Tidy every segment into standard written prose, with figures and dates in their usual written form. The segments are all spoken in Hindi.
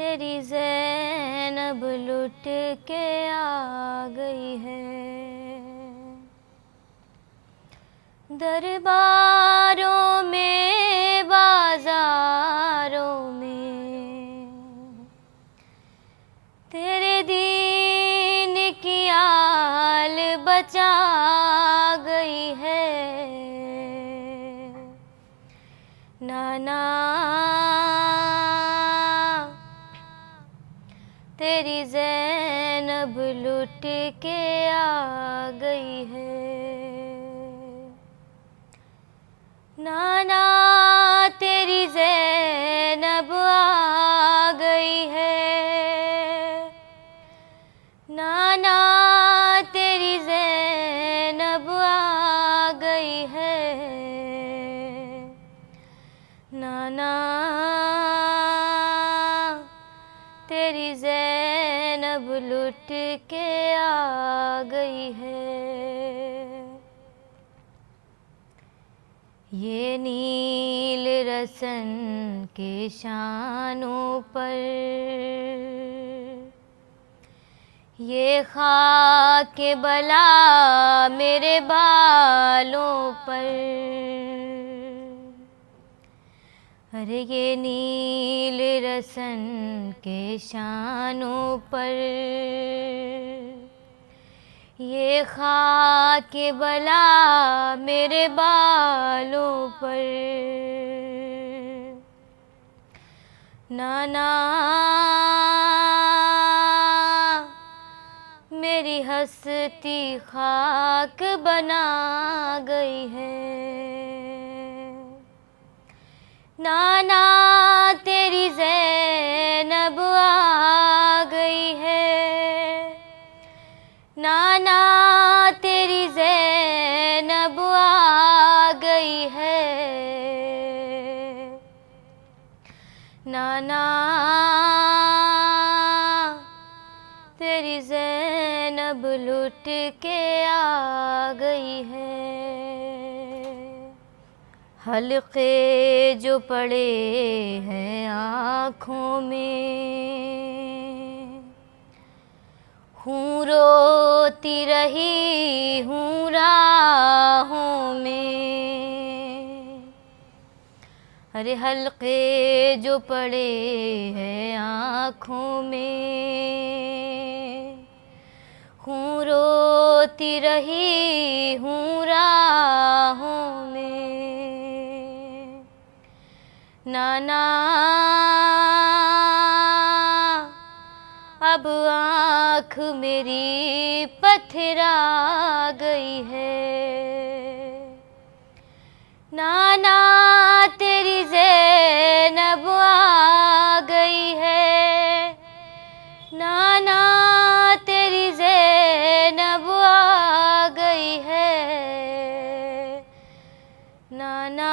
तेरी ज़ैनब लुट के आ गई है। दरबारों में बाजारों में तेरे दीन की आल बचा गई है। नाना तेरी ज़ैनब लुट के आ गई है। नाना तेरी ज़ैनब आ गई है। नाना तेरी ज़ैनब आ गई है। नाना तेरी ज़ैनब लुट के आ गई है। ये नील रसन के शानों पर ये खाक बला मेरे बालों पर। अरे ये नील रसन के शानों पर ये खाक बला मेरे बालों पर। नाना मेरी हस्ती खाक बना गई है। नाना तेरी ज़ैनब आ गई है। नाना तेरी ज़ैनब आ गई है। नाना तेरी ज़ैनब लुट के आ गई है। हल्के जो पड़े हैं आँखों में हूँ रोती रही हूँ राहों में। अरे हल्के जो पड़े हैं आँखों में हूँ रोती रही हूँ राहों में। नाना अब आँख मेरी पथरा गई है। नाना तेरी ज़ैनब आ गई है। नाना तेरी ज़ैनब आ गई है। नाना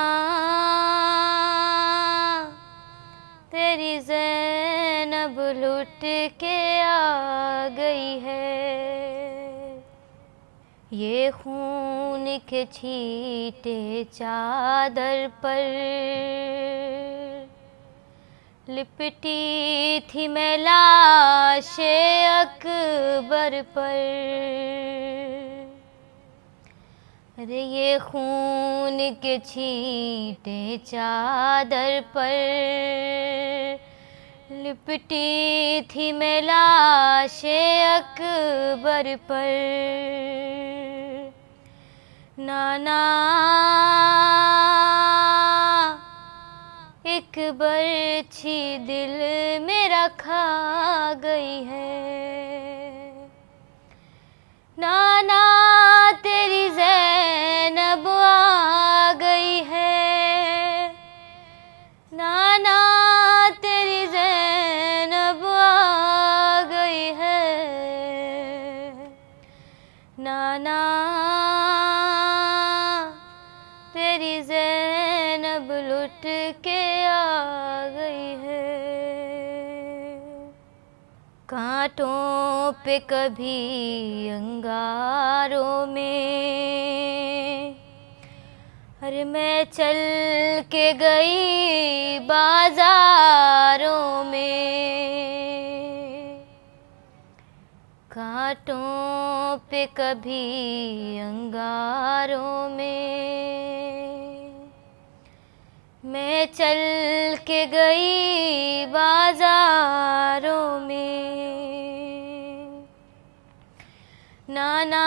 तेरी ज़ैनब लुट के आ गई है। ये खून के छींटे चादर पर लिपटी थी मैं लाशे अकबर पर। अरे ये खून के छींटे चादर पर लिपटी थी मैं लाशे अकबर पर। नाना एक बरछी दिल मेरा खा गई है। नाना तेरी ज़ैनब आ गई है। नाना तेरी ज़ैनब आ गई है। नाना तेरी ज़ैनब लुट के आ गई है। कांटों पे कभी अंगारों में अरे मैं चल के गई बाजारों में बातों पे कभी अंगारों में। मैं चल के गई बाजारों में, नाना